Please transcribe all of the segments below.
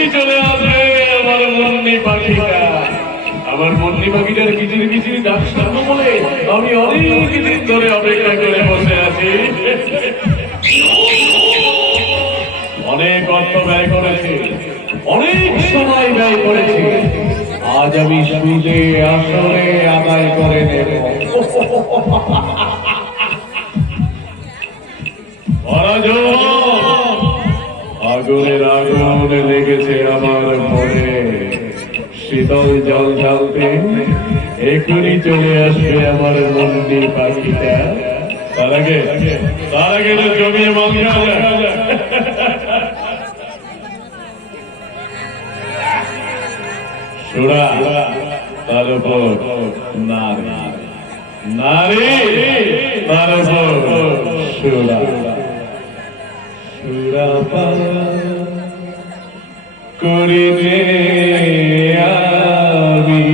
এখনই চলে আসবে আমার মুন্নি পাখিটা। আমার মুন্নি পাখিটার কিচির কিচির ডাক শোনো বলে আমি অনেক দিন ধরে অপেক্ষা করে বসে আছি। অনেক অর্থ ব্যয় করেছি, অনেক সময় ব্যয় করেছি। আজ আমি সুদে আসরে আদায় করে নেব। আগুনের আগুন। লেগেছে আমার মনে। শীতল জল ঢালতে এখনই চলে আসবে আমার মন্দির পাখিটা। তার আগে তার আগে মাল সুরা, তার উপর নারী। তার উপর সুরা। সুরাপা করিতে আমি।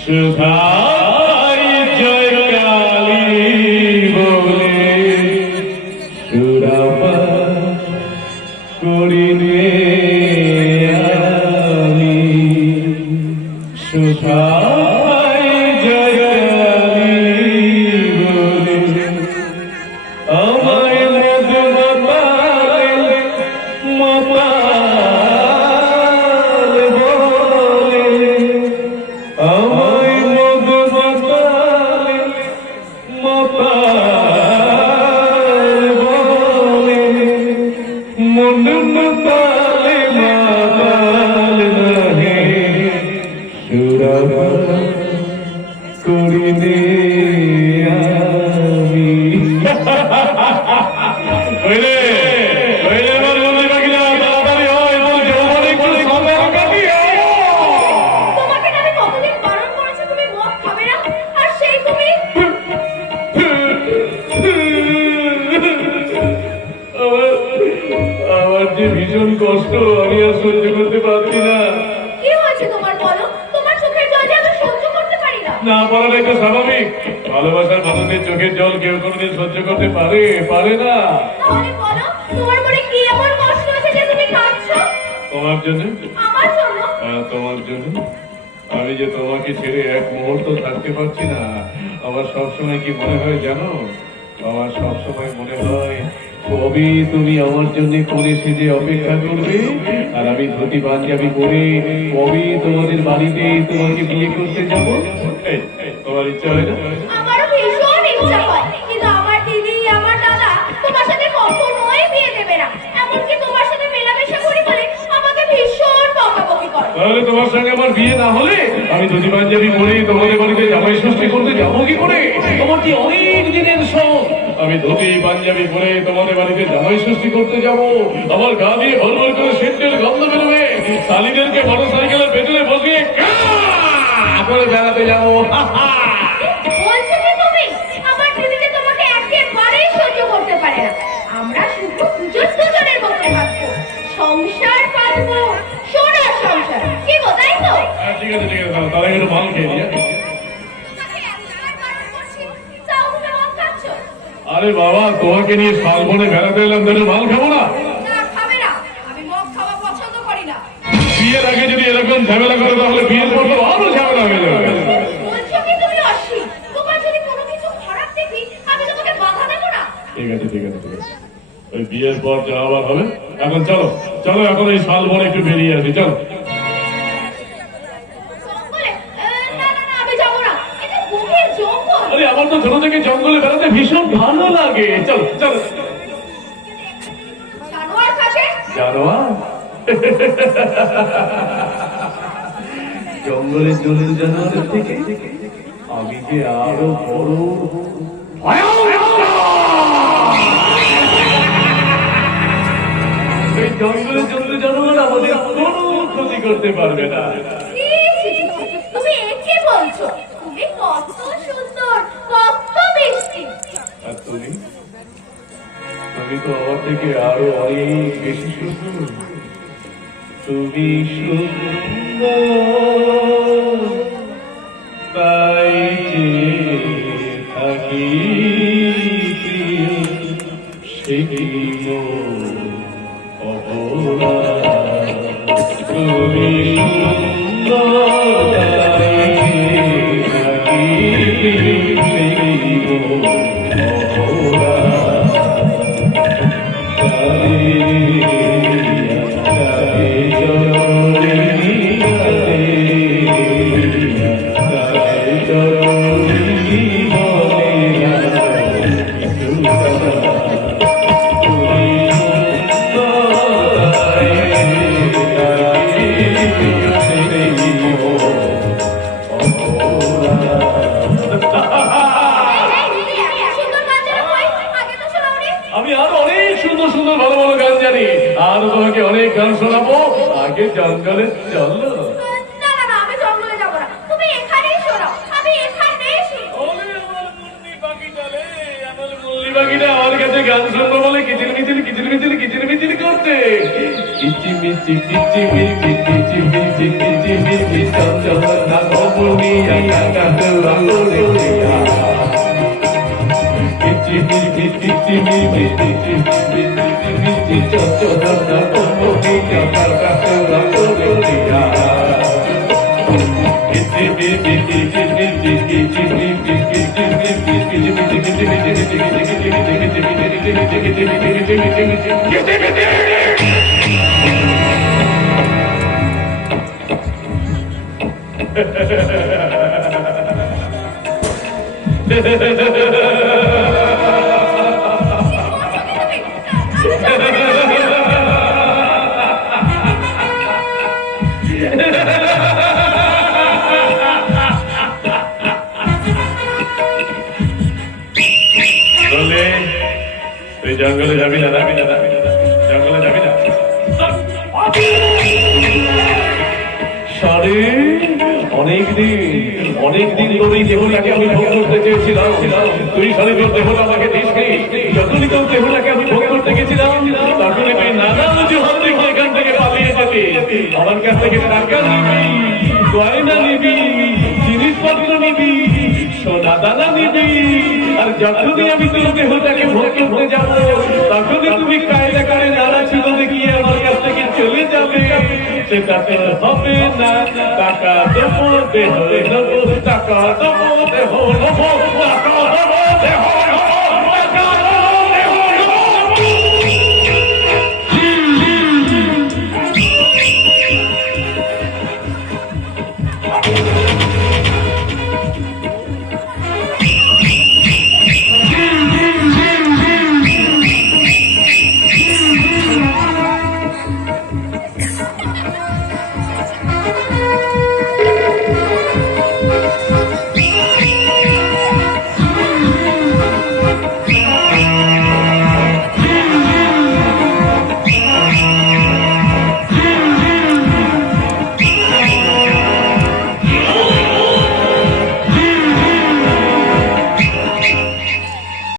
সুধাই জয় কালী বলে সুরাপা করিতে আমি। সুধাই করিনে আমি। হইলে হইলে আমার মনে রাখিলা তাড়াতাড়ি হয় মোর যৌবনে কোনো খবর কাটি তোমাকে আমি কতদিন বারণ করেছি তুমি মদ খাবে না? আর সেই তুমি? আমার আমার যে ভীষণ কষ্ট আমি আর সহ্য করতে পারছি না। না পারাটা একটা স্বাভাবিক। ভালোবাসার মানুষের চোখের জল কেউ কোনোদিন সহ্য করতে পারে পারে না। তোমার জন্য? আমার জন্য? হ্যাঁ, তোমার জন্য। আমি যে তোমাকে ছেড়ে এক মুহূর্ত থাকতে পারছি না আমার সবসময় কি মনে হয় জানো? আমার সবসময় মনে হয় কবে তুমি আমার জন্য কোণে সেজে অপেক্ষা করবে? আর আমি ধুতি পাঞ্জাবি পরে কবে তোমাদের বাড়িতে তোমাকে বিয়ে করতে যাব? তোমার ইচ্ছা হয় না আমারও ভীষণ ইচ্ছা হয় কিন্তু আমার দিদি আমার দাদা তোমার সাথে কখনোই বিয়ে দেবে না। এমনকি তোমার সাথে মেলামেশা করি বলে আমাকে ভীষণ বকাবকি করে। তাহলে তোমার সঙ্গে আমার বিয়ে না হলে আমি ধুতি পাঞ্জাবি পরে তোমাদের বাড়িতে জামাই ষষ্ঠী করতে যাব কি করে? তোমার কি অনেক দিনের শখ আমি ধুতি পাঞ্জাবি পরে তোমাদের বাড়িতে জামাই ষষ্ঠী করতে যাব। আমার গা দিয়ে ভর করে সেন্টের গন্ধ বেরোবে। শালিদেরকে মোটর সাইকেলের ভেতরে বসিয়ে কা করে বেড়াতে যাব। হ্যাঁ, ঠিক আছে ঠিক আছে তাহলে একটু খেয়ে নিয়ে খাচ্ছো। আরে বাবা তোমাকে নিয়ে শালবনে বেড়াতে এলাম তাহলে মাল খাব না? না, খাবে না। আমি মদ খাওয়া পছন্দ করি না। বিয়ের আগে যদি এরকম ঝামেলা করে তাহলে বিয়ের পর তো আরও ঝামেলা হয়ে যাবে বলছো কি তুমি অশ্লীল? তোমার যদি কোনো কিছু খারাপ দেখি, আমি তোমাকে বাধা দেবো না। ঠিক আছে ঠিক আছে ঠিক আছে ওই বিয়ের পর যা আবার হবে, এখন চলো চলো এখন এই শাল একটু বেরিয়ে আসি, চলো। আমার তো ছোট থেকে জঙ্গলে বেড়াতে ভীষণ ভালো লাগে। চলো চলো। জঙ্গলের জানোয়ারের থেকে আমি যে আরও বড় এই জঙ্গলের জন্তু জানোয়ার আমাদের কোনো ক্ষতি করতে পারবে না। তুমি একে বলছো তুমি কত সুন্দর কত মিষ্টি। আর তুমি? তুমি তো আমার থেকে আরও অনেক বেশি সুন্দর। তুমি সুন্দর। তাই থাকি সে কি তুমি গান শোনাবো? আগে জঙ্গলে চলো। আমার কাছে গান শুনব বলে কিচির মিচির কিচির মিচির কিচির মিচির করছে। কিচি মিচি কিচি মিচি কিচি মিচি কিচি মিচি চঞ্চল না খবরি আকা তোরা করে দিয়া কিচি মিচি কিচি মিচি কিচি Ha ha ha ha ha! তুই জঙ্গলে যাবি না যাবি না যাবি না জঙ্গলে যাবি না সারে অনেক দিন ধরে দেহটাকে আমি ভোগ করতে চেয়েছিলাম তুই সারে তোর দেহটা আমাকে দিস যখনই তোর দেহটাকে আমি ভোগ করতে গেছিলাম তখনই তুই নানা অজুহাত দেখে এখান থেকে পালিয়ে যেতে আমার কাছ থেকে টাকা নিবি গয়না নিবি জিনিসপত্র নিবি, সোনা দানা নিবি, আর যখনই আমি তোর দেহটাকে ভোগ করতে যাব। তখনই তুমি কায়দা করে নানা ছিল দেখিয়ে আমার কাছ থেকে চলে যাবে। সেটা তোর হবে না। টাকা দেবো দেহ নেব। টাকা দেবো দেহ নেব।